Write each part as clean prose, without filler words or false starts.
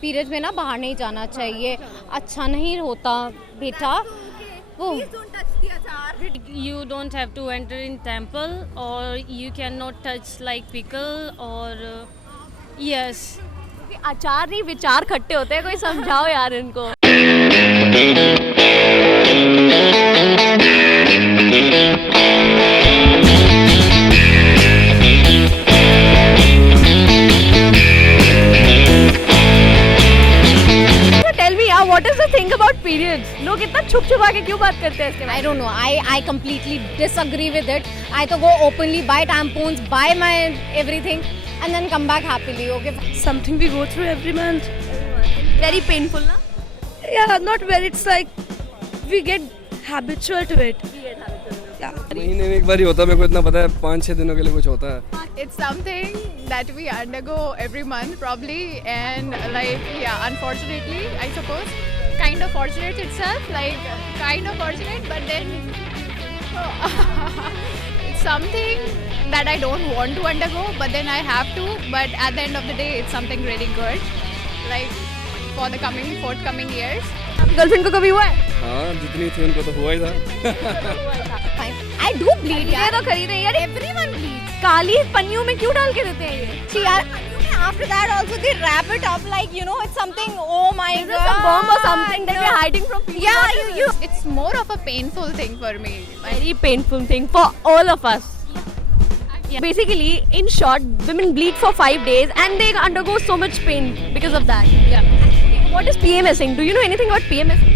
Period में ना बाहर नहीं जाना चाहिए, अच्छा नहीं होता बेटा। वो You don't have to enter in temple, or you cannot touch like pickle, or yes. अचार नहीं विचार खट्टे होते हैं, कोई समझाओ यार इनको। What is the thing about periods? लोग इतना छुप छुपा के क्यों बात करते हैं इसके बारे में? I don't know. I completely disagree with it. I to go openly, buy tampons, buy my everything, and then come back happily. Okay. Something we go through every month. Very painful, ना? Yeah, not very. It's like we get habitual to it. Yeah. महीने में एक बार ही होता है, मेरे को इतना पता है, 5-6 दिनों के लिए कुछ होता है। It's something that we undergo every month probably, and like yeah, unfortunately I suppose kind of fortunate itself, like kind of fortunate, but then it's something that I don't want to undergo, but then I have to. But at the end of the day, it's something really good, like for the forthcoming years. Girlfriend को कभी हुआ है? हाँ, जितनी थी उनको तो हुआ ही था। I do bleed. ये तो खरीदे यार, Everyone bleeds. काली पन्नियों में क्यों डाल के देते हैं ये? See, after that also they wrap it up like, you know, it's something. Oh my Is this god. a bomb or something that we're hiding from people? Yeah, It's more of a painful thing for me. Very painful thing for all of us. Basically, in short, women bleed for 5 days and they undergo so much pain because of that. Yeah. What is PMSing? Do you know anything about PMSing?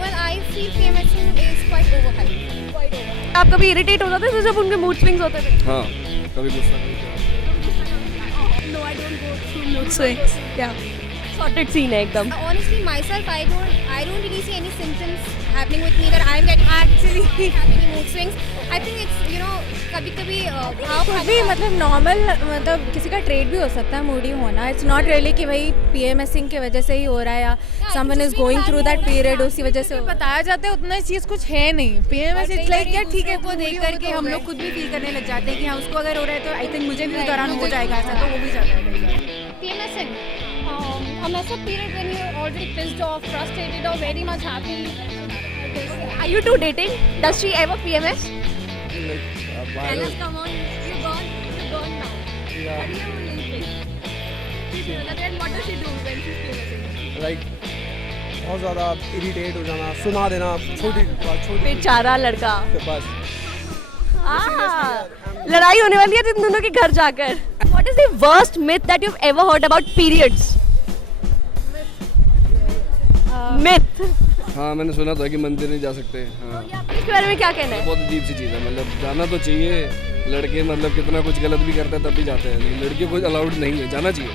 Well, I feel PMSing is quite overhyped. आप कभी irritate हो जाते थे जब उनके mood swings होते थे? हाँ, कभी गुस्सा कभी क्या। No, I don't go through mood swings. Yeah. Sorted scene है एकदम. Honestly, myself, I don't really see any symptoms happening with me that I'm getting actually having any mood swings. I think it's, you know, कभी-कभी कुछ भी मतलब normal, मतलब किसी का trade भी हो सकता है मूडी होना. इट्स नॉट रियली कि भाई पीएमएसिंग की वजह से ही हो रहा है या someone is going through that period उसी वजह से बताया जाता है उतना चीज़ कुछ है नहीं. पीएमएस इट्स लाइक यार ठीक है, को देख करके हम लोग खुद भी फील करने लग जाते हैं कि हाँ उसको अगर हो रहा है तो आई थिंक मुझे भी उस दौरान हो जाएगा ऐसा, तो वो भी जाता है. PMSing. A mess up period when you're already pissed off, frustrated, or very much happy. Are you two dating? Does she ever PMS? Tell us, come on. You're gone now. Yeah. What do you think? Then what does she do when she's PMSing? Like बहुत ज़्यादा irritate हो जाना, सुना देना, छोटी बेचारा लड़का. बस. लड़ाई होने वाली है तुम दोनों के घर जाकर. What is the worst myth that you've ever heard about periods? Myth. हाँ, मैंने सुना था कि मंदिर नहीं जा सकते. हाँ. इसके बारे में क्या कहना है? बहुत अजीब सी चीज़ है, मतलब जाना तो चाहिए. लड़के मतलब कितना कुछ गलत भी करते हैं तब भी जाते हैं, लेकिन लड़कियों को अलाउड नहीं है, जाना चाहिए.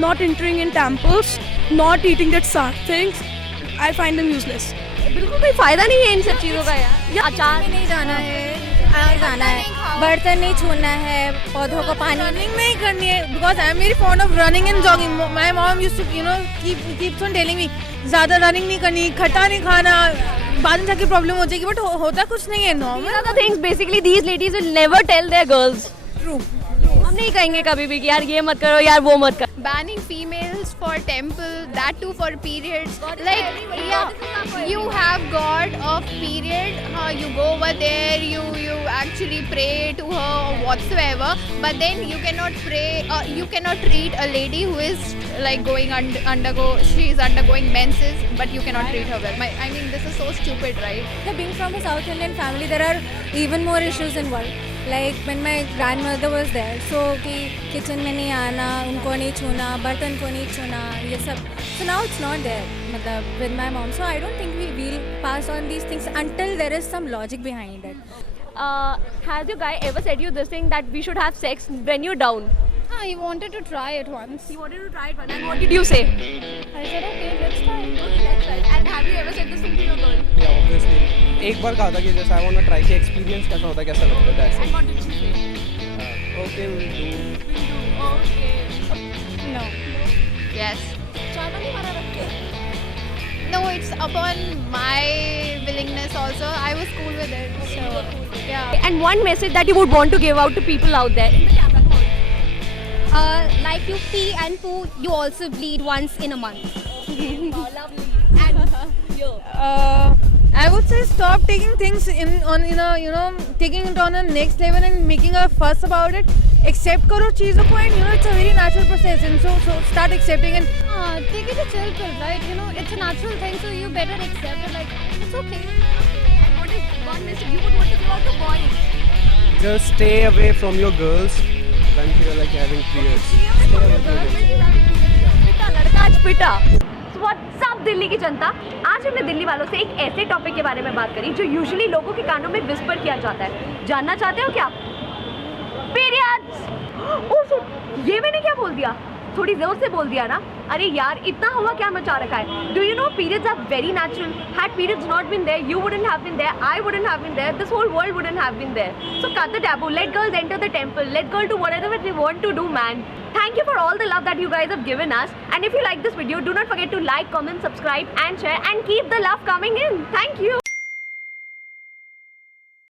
Not entering in temples, not eating that sad things. I find them useless. बिल्कुल कोई फायदा नहीं है इन सब चीज़ों का यार. ये अचार नहीं जाना है, बर्तन नहीं छूना है, पौधों को पानी Running नहीं करनी है because I am very fond of running and jogging. My mom used to, you know, keeps on telling me ज़्यादा रनिंग नहीं करनी, खट्टा नहीं खाना, बाद में जाके प्रॉब्लम हो जाएगी. बट होता कुछ नहीं है. These are the things basically these ladies will never tell their girls. True. हम नहीं कहेंगे कभी भी कि यार ये मत करो, यार वो मत करो. Banning females for temple, that too for periods. Like yeah, you have God of period. You go over there, you actually pray to her or whatsoever. But then you cannot pray. You cannot treat a lady who is like going she is undergoing menses, but you cannot treat her well. I mean, this is so stupid, right? Being from a South Indian family, there are even more issues involved. Like when my grandmother was there, so कि kitchen में नहीं आना, उनको नहीं छूना, बर्तन को नहीं छूना, ये सब. So now it's not there, मतलब with my mom. So I don't think we will pass on these things until there is some logic behind it. Has your guy ever said you this thing that we should have sex when you're down? He wanted to try it once. He wanted to try it once. And what did you say? I said, okay, let's try. Let's try. And have you ever said this thing to your girl? Yeah, obviously. एक बार कहा था कि जैसे I want to try कि experience कैसा होता है, कैसा लगता है ऐसे. And what did she say? Okay, we'll do. Okay. No. Yes. ज़्यादा नहीं मारा रख के. No, it's upon my willingness also. I was cool with it. So yeah. And one message that you would want to give out to people out there. like like you pee and poo, you also bleed once in a month. I would say stop taking things taking it on a next level and making a fuss about it. Accept karo cheezon ko, and it's a very natural process, and so start accepting and Take it a chill pill, right? It's a natural thing, so you better accept it. Like, it's okay. And what is one message you would want to give out to boys? Just stay away from your girls when you are like having periods. Stay away from your girls. पिटा लड़का आज पिटा. So what's up Delhi की जनता? आज हमने दिल्ली वालों से एक ऐसे टॉपिक के बारे में बात करी जो यूजुअली लोगों के कानों में विस्पर किया जाता है. जानना चाहते हो क्या? Periods. ओह ये मैंने क्या बोल दिया? थोड़ी जोर से बोल दिया ना. अरे यार इतना हवा क्या मचा रखा है. Do you know periods are very natural? Had periods not been there, you wouldn't have been there, I wouldn't have been there, this whole world wouldn't have been there. So cut the taboo, let girls enter the temple, let girls do whatever they want to do, man. Thank you for all the love that you guys have given us. And if you like this video, do not forget to like, comment, subscribe and share, and keep the love coming in. Thank you.